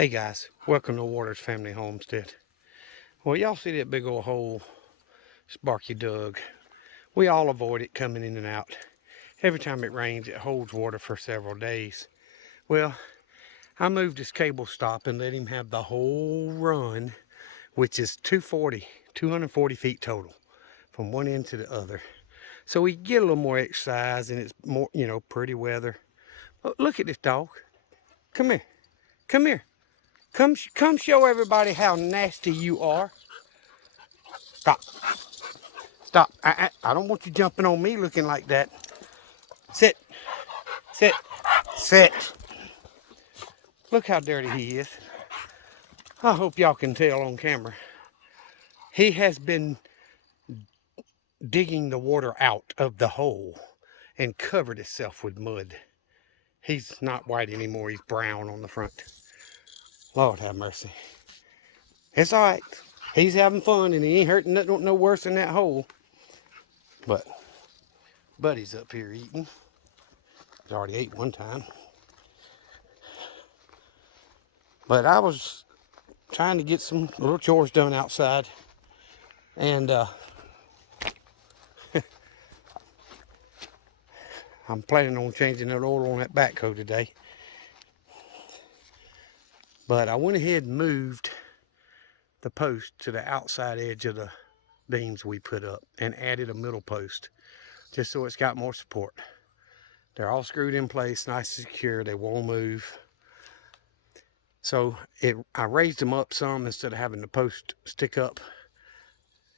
Hey guys, welcome to Waters Family Homestead. Well, y'all see that big old hole Sparky dug? We all avoid it coming in and out. Every time it rains, it holds water for several days. Well, I moved his cable stop and let him have the whole run, which is 240 feet total, from one end to the other. So we get a little more exercise and it's more, pretty weather. Oh, look at this dog. Come here. Come here. Come show everybody how nasty you are. Stop. Stop. I don't want you jumping on me looking like that. Sit. Sit. Sit. Look how dirty he is. I hope y'all can tell on camera. He has been digging the water out of the hole and covered himself with mud. He's not white anymore. He's brown on the front. Lord have mercy. It's all right. He's having fun and he ain't hurting no worse than that hole. But Buddy's up here eating. He's already ate one time. But I was trying to get some little chores done outside. And I'm planning on changing that oil on that backhoe today. But I went ahead and moved the post to the outside edge of the beams we put up and added a middle post just so it's got more support. They're all screwed in place, nice and secure. They won't move. So I raised them up some instead of having the post stick up.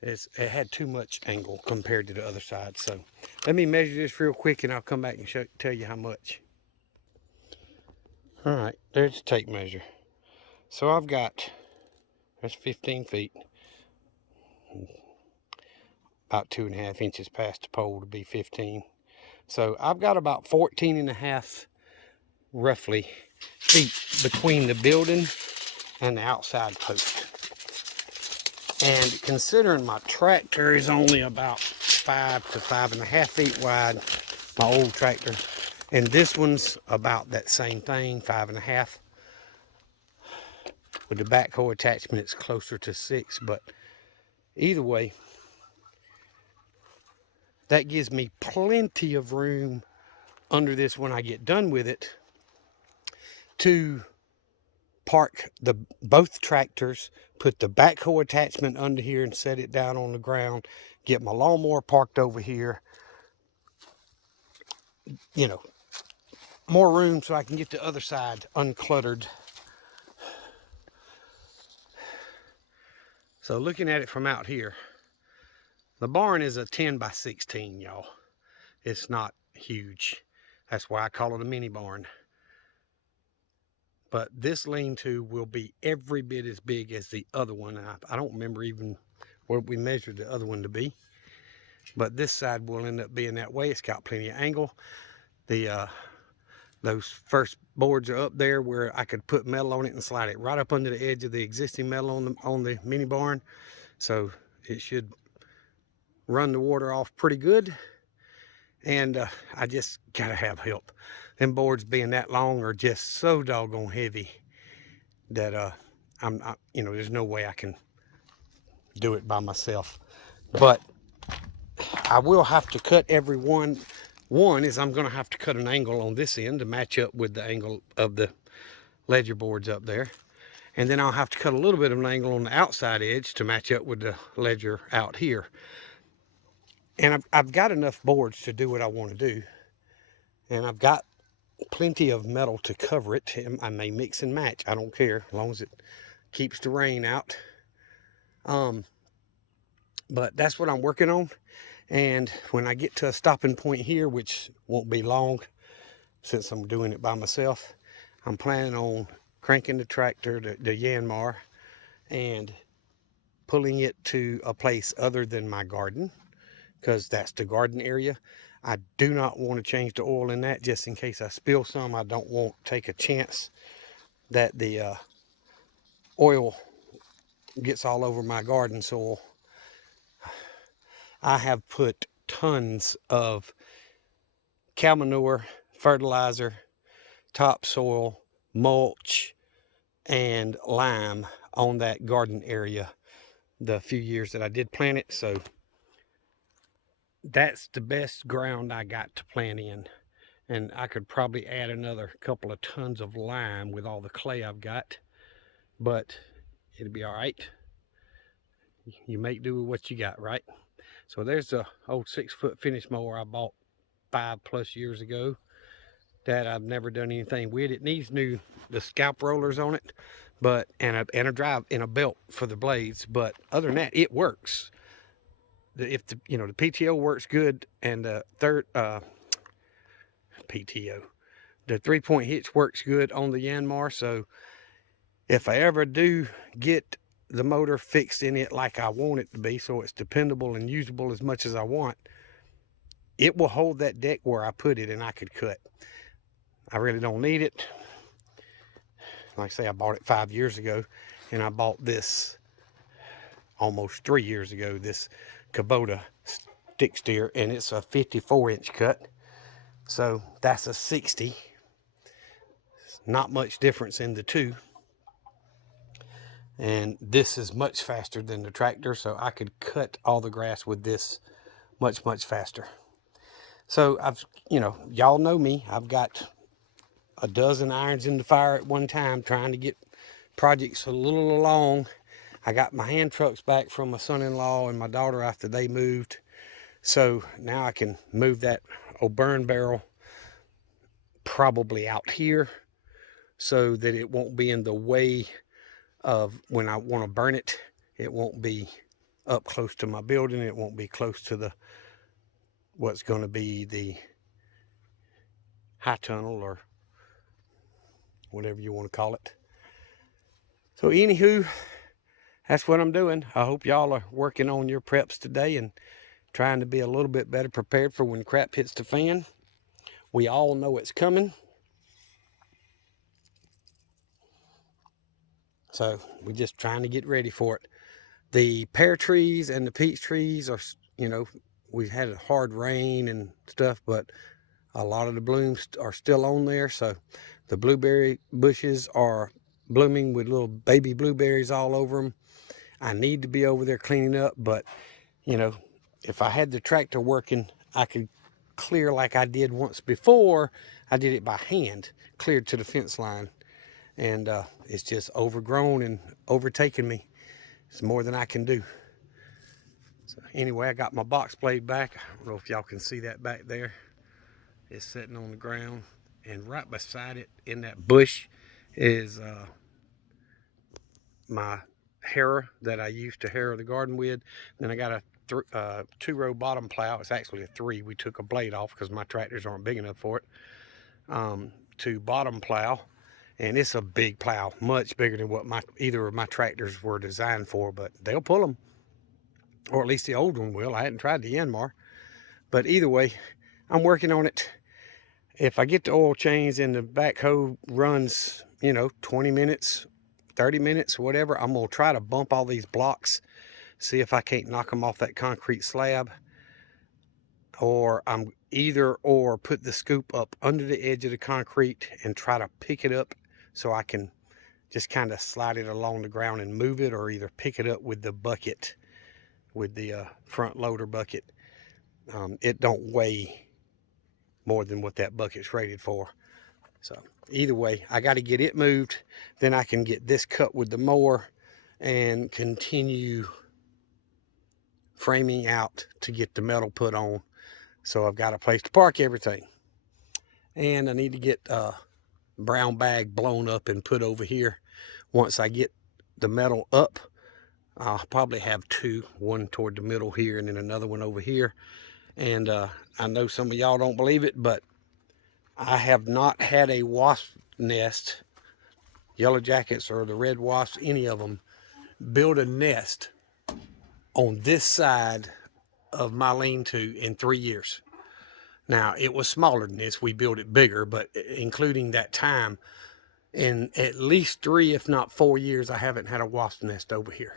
It had too much angle compared to the other side. So let me measure this real quick and I'll come back and tell you how much. All right, there's the tape measure. So I've got, that's 15 feet. About 2.5 inches past the pole to be 15. So I've got about 14.5 roughly feet between the building and the outside post. And considering my tractor is only about 5 to 5.5 feet wide, my old tractor, and this one's about that same thing, 5.5. With the backhoe attachment, it's closer to 6, but either way, that gives me plenty of room under this when I get done with it to park both tractors, put the backhoe attachment under here and set it down on the ground, get my lawnmower parked over here, more room so I can get the other side uncluttered. So looking at it from out here, the barn is a 10 by 16, y'all. It's not huge. That's why I call it a mini barn. But this lean-to will be every bit as big as the other one. I don't remember even where we measured the other one to be. But this side will end up being that way. It's got plenty of angle. Those first boards are up there where I could put metal on it and slide it right up under the edge of the existing metal on the mini barn. So it should run the water off pretty good. And I just gotta have help. Them boards being that long are just so doggone heavy that there's no way I can do it by myself. But I will have to cut every one. One is I'm going to have to cut an angle on this end to match up with the angle of the ledger boards up there. And then I'll have to cut a little bit of an angle on the outside edge to match up with the ledger out here. And I've got enough boards to do what I want to do. And I've got plenty of metal to cover it. I may mix and match. I don't care as long as it keeps the rain out. But that's what I'm working on. And when I get to a stopping point here, which won't be long since I'm doing it by myself, I'm planning on cranking the tractor, the Yanmar, and pulling it to a place other than my garden, because that's the garden area. I do not want to change the oil in that just in case I spill some. I don't want to take a chance that the oil gets all over my garden soil. I have put tons of cow manure, fertilizer, topsoil, mulch, and lime on that garden area the few years that I did plant it. So that's the best ground I got to plant in. And I could probably add another couple of tons of lime with all the clay I've got, but it'll be all right. You make do with what you got, right? So there's the old 6-foot finish mower I bought 5+ years ago that I've never done anything with. It needs the scalp rollers on it, but and a drive and a belt for the blades. But other than that, it works. If the the PTO works good, and the PTO, the 3-point hitch works good on the Yanmar. So if I ever do get the motor fixed in it like I want it to be, so it's dependable and usable as much as I want, it will hold that deck where I put it, and I could cut. I really don't need it. Like I say, I bought it 5 years ago, and I bought this almost 3 years ago, this Kubota stick steer, and it's a 54-inch cut. So that's a 60. Not much difference in the two. And this is much faster than the tractor, so I could cut all the grass with this much, much faster. So y'all know me. I've got a dozen irons in the fire at one time trying to get projects a little along. I got my hand trucks back from my son-in-law and my daughter after they moved. So now I can move that old burn barrel probably out here so that it won't be in the way of when I want to burn it. It won't be up close to my building. It won't be close to what's going to be the high tunnel or whatever you want to call it. So anywho, that's what I'm doing. I hope y'all are working on your preps today and trying to be a little bit better prepared for when crap hits the fan. We all know it's coming. So we're just trying to get ready for it. The pear trees and the peach trees are, we've had a hard rain and stuff, but a lot of the blooms are still on there. So the blueberry bushes are blooming with little baby blueberries all over them. I need to be over there cleaning up, but if I had the tractor working, I could clear like I did once before. I did it by hand, cleared to the fence line, and it's just overgrown and overtaken me. It's more than I can do. So anyway, I got my box blade back. I don't know if y'all can see that back there. It's sitting on the ground, and right beside it in that bush is my harrow that I used to harrow the garden with. Then I got a 2-row bottom plow. It's actually a 3. We took a blade off because my tractors aren't big enough for it. To bottom plow, and it's a big plow, much bigger than what either of my tractors were designed for, but they'll pull them, or at least the old one will. I hadn't tried the Yanmar, but either way, I'm working on it. If I get the oil change and the backhoe runs 20 minutes, 30 minutes, whatever, I'm gonna try to bump all these blocks, see if I can't knock them off that concrete slab, or I'm or put the scoop up under the edge of the concrete and try to pick it up so I can just kind of slide it along the ground and move it, or either pick it up with the bucket, with the front loader bucket. It don't weigh more than what that bucket's rated for. So either way, I got to get it moved, then I can get this cut with the mower and continue framing out to get the metal put on. So I've got a place to park everything. And I need to get a brown bag blown up and put over here. Once I get the metal up, I'll probably have 2, one toward the middle here and then another one over here. And I know some of y'all don't believe it, but I have not had a wasp nest, yellow jackets or the red wasps, any of them, build a nest on this side of my lean-to in 3 years. Now, it was smaller than this. We built it bigger, but including that time, in at least 3, if not 4 years, I haven't had a wasp nest over here.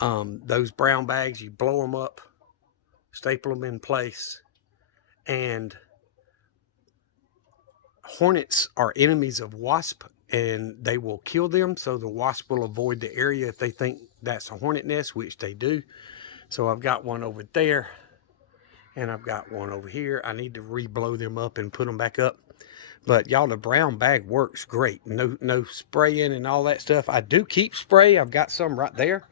Those brown bags, you blow them up, staple them in place, and hornets are enemies of wasp, and they will kill them. So the wasp will avoid the area if they think that's a hornet nest, which they do. So I've got one over there, and I've got one over here. I need to re-blow them up and put them back up. But y'all, the brown bag works great. No spraying and all that stuff. I do keep spray. I've got some right there,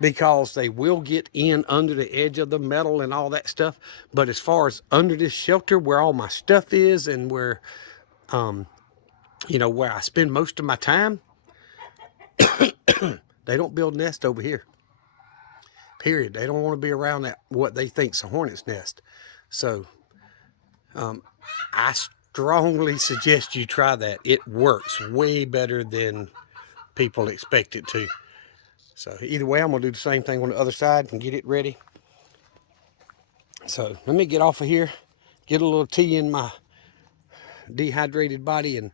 because they will get in under the edge of the metal and all that stuff. But as far as under this shelter where all my stuff is, and where you know, where I spend most of my time, they don't build nests over here, period. They don't want to be around that, what they think's a hornet's nest. So I strongly suggest you try that. It works way better than people expect it to. So either way, I'm gonna do the same thing on the other side and get it ready. So let me get off of here, get a little tea in my dehydrated body, and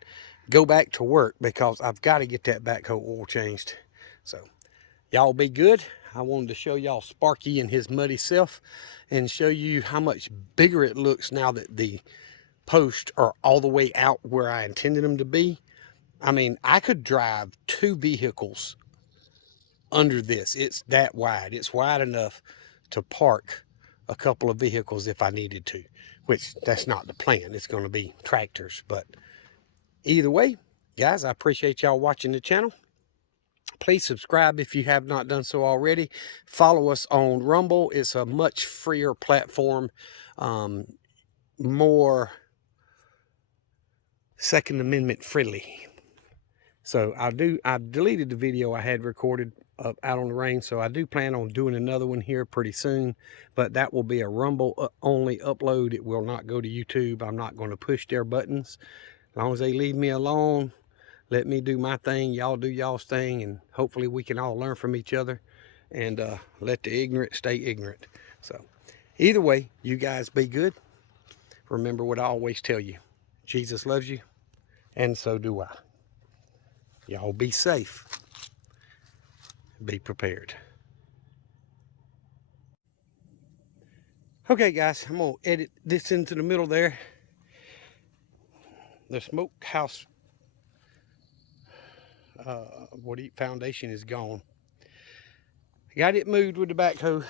go back to work, because I've got to get that backhoe oil changed. So y'all be good. I wanted to show y'all Sparky and his muddy self, and show you how much bigger it looks now that the posts are all the way out where I intended them to be. I mean, I could drive 2 vehicles under this. It's that wide. It's wide enough to park a couple of vehicles if I needed to, which that's not the plan. It's going to be tractors. But either way, guys, I appreciate y'all watching the channel. Please subscribe if you have not done so already. Follow us on Rumble. It's a much freer platform, more Second Amendment friendly. So I've deleted the video I had recorded out on the range, so I do plan on doing another one here pretty soon, but that will be a Rumble only upload. It will not go to YouTube. I'm not going to push their buttons. As long as they leave me alone, let me do my thing, y'all do y'all's thing, and hopefully we can all learn from each other, and let the ignorant stay ignorant. So either way, you guys be good. Remember what I always tell you: Jesus loves you, and so do I. Y'all be safe. Be prepared. Okay, guys, I'm going to edit this into the middle there. The smokehouse foundation is gone. Got it moved with the backhoe.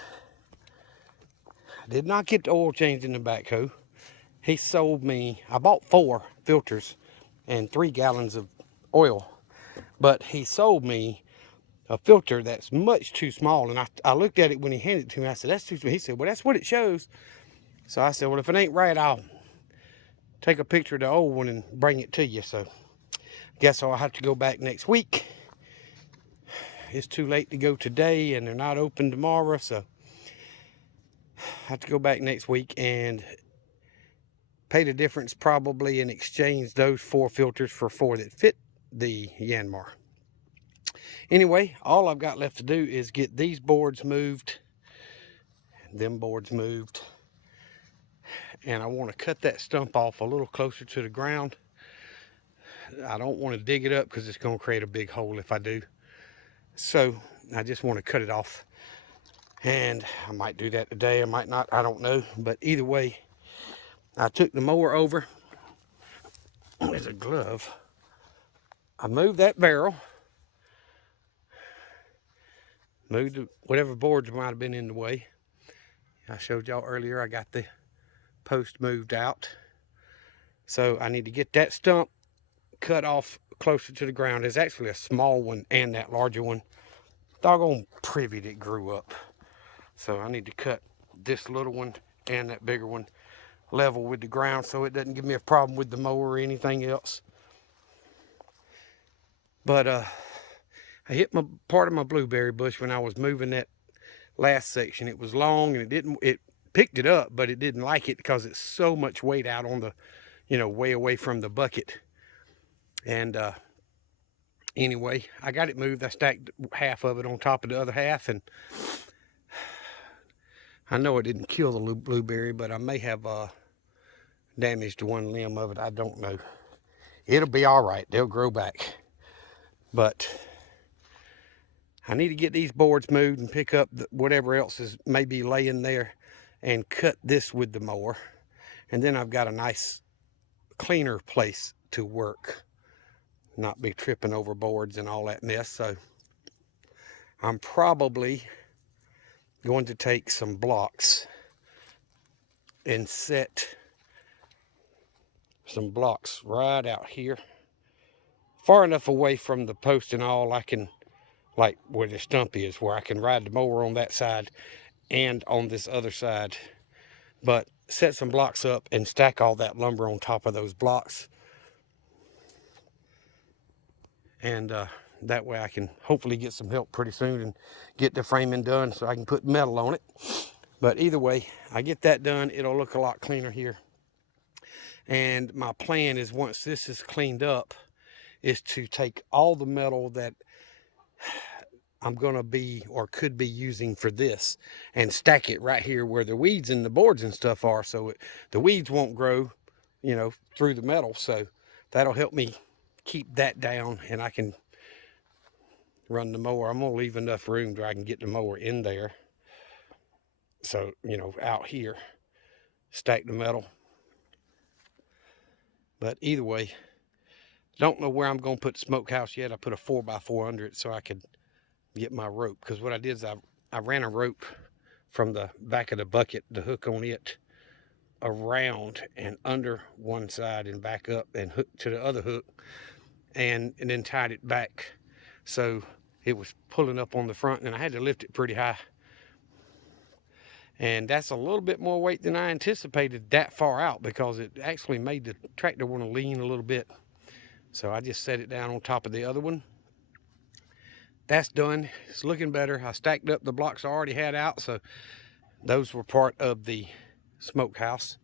Did not get the oil changed in the backhoe. He sold me, I bought 4 filters and 3 gallons of oil, but he sold me a filter that's much too small. And I looked at it when he handed it to me. I said, that's too small. He said, well, that's what it shows. So I said, well, if it ain't right, I'll take a picture of the old one and bring it to you. So guess I'll have to go back next week. It's too late to go today, and they're not open tomorrow, so I have to go back next week and pay the difference probably, and exchange those 4 filters for 4 that fit the Yanmar. Anyway, all I've got left to do is get these boards moved, and them boards moved, and I want to cut that stump off a little closer to the ground. I don't want to dig it up because it's going to create a big hole if I do. So I just want to cut it off, and I might do that today, I might not, I don't know. But either way, I took the mower over. There's a glove. I moved that barrel, moved whatever boards might have been in the way. I showed y'all earlier I got the post moved out, so I need to get that stump cut off closer to the ground. There's actually a small one and that larger one. Doggone privet, it grew up. So I need to cut this little one and that bigger one level with the ground, so it doesn't give me a problem with the mower or anything else. But I hit part of my blueberry bush when I was moving that last section. It was long, and it picked it up, but it didn't like it because it's so much weight out on the, you know, way away from the bucket. And anyway, I got it moved. I stacked half of it on top of the other half, and I know it didn't kill the blueberry, but I may have damaged one limb of it. I don't know. It'll be all right. They'll grow back. But I need to get these boards moved and pick up whatever else is maybe laying there and cut this with the mower. And then I've got a nice cleaner place to work. not be tripping over boards and all that mess. So I'm probably going to take some blocks and set some blocks right out here, far enough away from the post and all I can, like where the stump is, where I can ride the mower on that side and on this other side. But set some blocks up and stack all that lumber on top of those blocks. And that way I can hopefully get some help pretty soon and get the framing done so I can put metal on it. But either way, I get that done, it'll look a lot cleaner here. And my plan is, once this is cleaned up, is to take all the metal that I'm gonna be or could be using for this and stack it right here where the weeds and the boards and stuff are, so the weeds won't grow, you know, through the metal. So that'll help me keep that down, and I can run the mower. I'm gonna leave enough room where I can get the mower in there. So, you know, out here, stack the metal. But either way, don't know where I'm gonna put the smokehouse yet. I put a 4x4 under it so I could get my rope, because what I did is I ran a rope from the back of the bucket, the hook on it, around and under one side and back up and hooked to the other hook, and then tied it back so it was pulling up on the front, and I had to lift it pretty high. And that's a little bit more weight than I anticipated that far out, because it actually made the tractor want to lean a little bit. So I just set it down on top of the other one. That's done. It's looking better. I stacked up the blocks I already had out, so those were part of the smokehouse.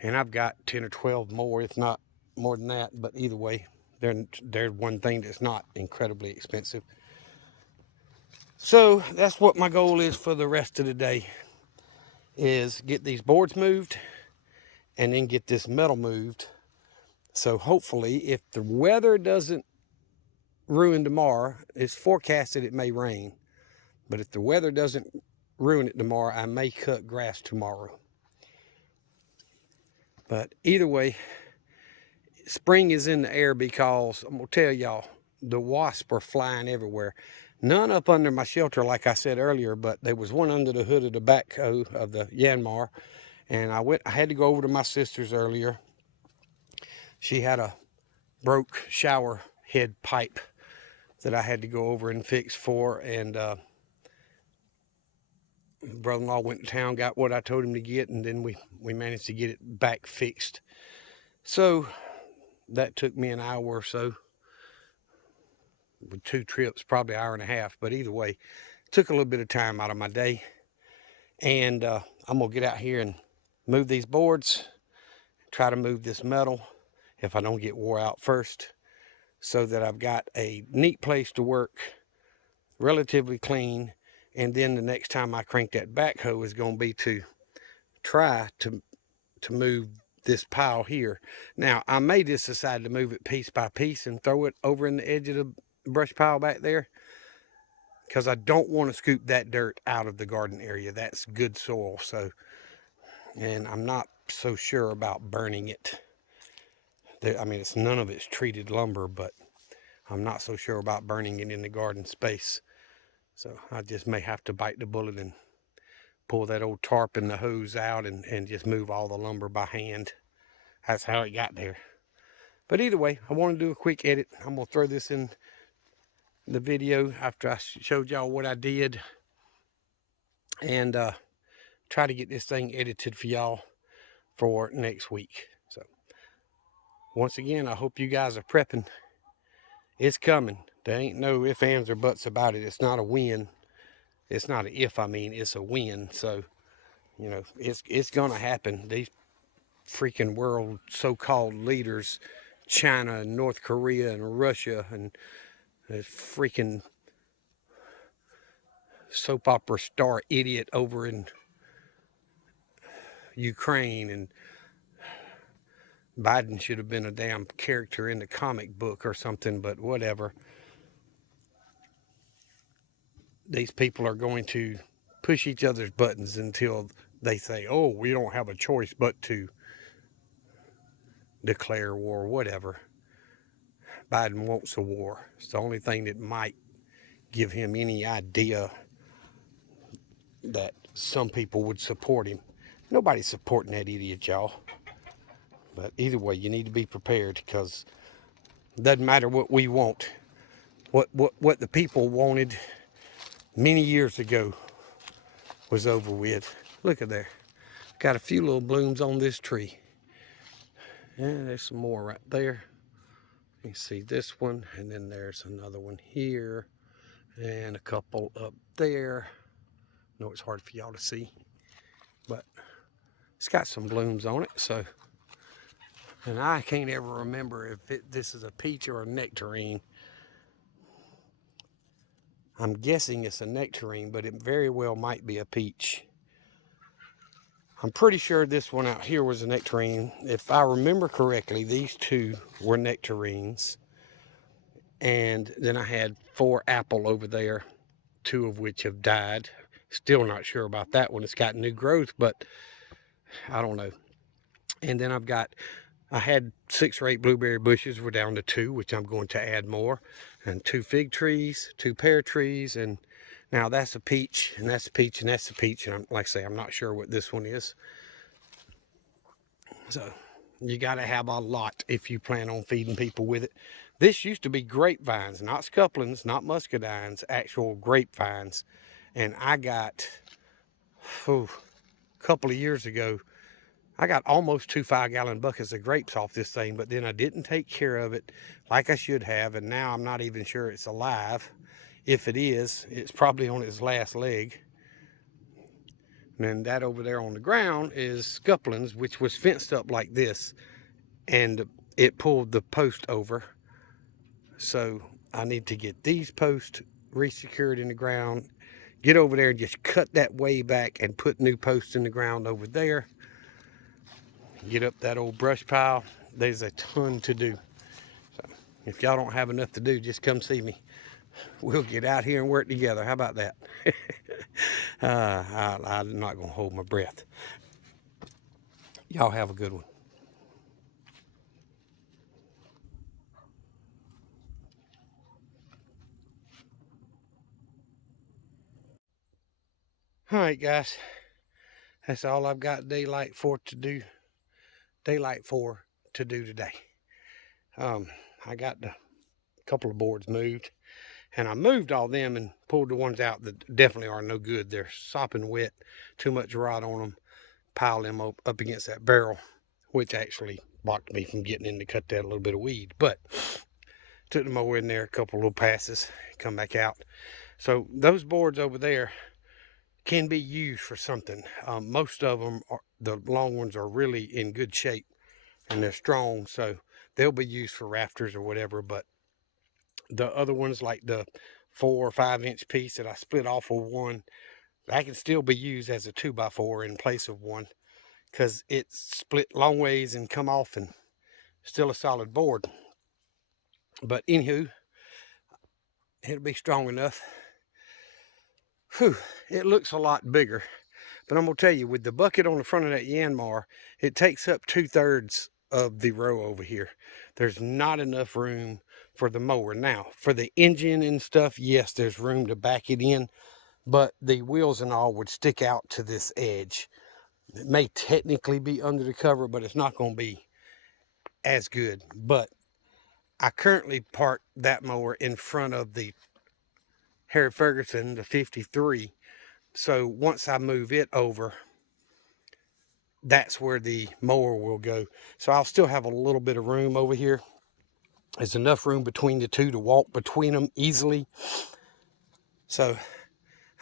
And I've got 10 or 12 more, if not more than that. But either way, they're one thing that's not incredibly expensive. So that's what my goal is for the rest of the day, is get these boards moved and then get this metal moved. So hopefully, if the weather doesn't ruin tomorrow, it's forecasted it may rain, but if the weather doesn't ruin it tomorrow, I may cut grass tomorrow. But either way, spring is in the air, because I'm gonna tell y'all, the wasps are flying everywhere. None up under my shelter, like I said earlier, but there was one under the hood of the backhoe of the Yanmar. And I had to go over to my sister's earlier. She had a broke shower head pipe that I had to go over and fix for, and brother-in-law went to town, got what I told him to get, and then we managed to get it back fixed. So that took me an hour or so, with 2 trips, probably an hour and a half. But either way, it took a little bit of time out of my day. And I'm gonna get out here and move these boards, try to move this metal if I don't get wore out first, so that I've got a neat place to work, relatively clean. And then the next time I crank that backhoe is going to be to try to move this pile here. Now, I may just decide to move it piece by piece and throw it over in the edge of the brush pile back there, because I don't want to scoop that dirt out of the garden area. That's good soil. So, and I'm not so sure about burning it. I mean, none of it's treated lumber, but I'm not so sure about burning it in the garden space. So I just may have to bite the bullet and pull that old tarp and the hose out and just move all the lumber by hand. That's how it got there. But either way, I want to do a quick edit. I'm going to throw this in the video after I showed y'all what I did, and try to get this thing edited for y'all for next week. So once again, I hope you guys are prepping. It's coming. There ain't no ifs, ands, or buts about it. It's not a win. It's not an if, I mean, it's a win. So, you know, it's going to happen. These freaking world so-called leaders, China and North Korea and Russia and a freaking soap opera star idiot over in Ukraine, and Biden should have been a damn character in the comic book or something, but whatever. These people are going to push each other's buttons until they say, oh, we don't have a choice but to declare war, whatever. Biden wants a war. It's the only thing that might give him any idea that some people would support him. Nobody's supporting that idiot, y'all. But either way, you need to be prepared, because it doesn't matter what we want. What the people wanted many years ago was over with. Look at there. Got a few little blooms on this tree. And there's some more right there. You see this one, and then there's another one here, and a couple up there. I know it's hard for y'all to see, but it's got some blooms on it. So, and I can't ever remember if this is a peach or a nectarine. I'm guessing it's a nectarine, but it very well might be a peach. I'm pretty sure this one out here was a nectarine. If I remember correctly, these two were nectarines. And then I had 4 apple over there, 2 of which have died. Still not sure about that one. It's got new growth, but I don't know. And then I had 6 or 8 blueberry bushes. We're down to 2, which I'm going to add more. And 2 fig trees, 2 pear trees, and now that's a peach, and that's a peach, and that's a peach. And like I say, I'm not sure what this one is. So you got to have a lot if you plan on feeding people with it. This used to be grapevines, not scupplins, not muscadines, actual grapevines. And I got, a couple of years ago, I got almost 2 5-gallon buckets of grapes off this thing, but then I didn't take care of it like I should have, and now I'm not even sure it's alive. If it is, it's probably on its last leg. And then that over there on the ground is scupplins, which was fenced up like this, and it pulled the post over. So I need to get these posts resecured in the ground, get over there and just cut that way back and put new posts in the ground over there. Get up that old brush pile. There's a ton to do. So if y'all don't have enough to do, just come see me. We'll get out here and work together. How about that? I'm not going to hold my breath. Y'all have a good one. All right, guys. That's all I've got daylight for to do today. I got a couple of boards moved, and I moved all them and pulled the ones out that definitely are no good. They're sopping wet, too much rot on them. Piled them up against that barrel, which actually blocked me from getting in to cut that little bit of weed. But took the mower in there, a couple little passes, come back out. So those boards over there can be used for something. Most of them, the long ones, are really in good shape and they're strong, so they'll be used for rafters or whatever. But the other ones, like the 4 or 5 inch piece that I split off of one, that can still be used as a 2x4 in place of one, because it's split long ways and come off and still a solid board. But anywho, it'll be strong enough. Whew, it looks a lot bigger, but I'm gonna tell you, with the bucket on the front of that Yanmar, it takes up 2/3 of the row over here. There's not enough room for the mower. Now, for the engine and stuff, yes, there's room to back it in, but the wheels and all would stick out to this edge. It may technically be under the cover, but it's not going to be as good. But I currently park that mower in front of the Harry Ferguson, the 53. So once I move it over, that's where the mower will go. So I'll still have a little bit of room over here. There's enough room between the two to walk between them easily. So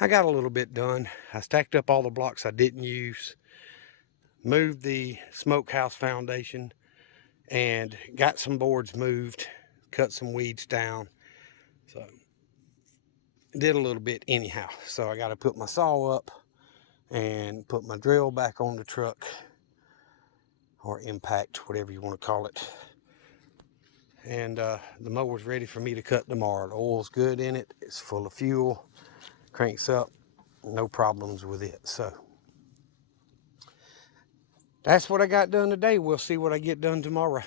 I got a little bit done. I stacked up all the blocks I didn't use, moved the smokehouse foundation, and got some boards moved, cut some weeds down. So did a little bit anyhow. So I got to put my saw up and put my drill back on the truck, or impact, whatever you want to call it. And the mower's ready for me to cut tomorrow. The oil's good in it. It's full of fuel. Cranks up. No problems with it. So that's what I got done today. We'll see what I get done tomorrow.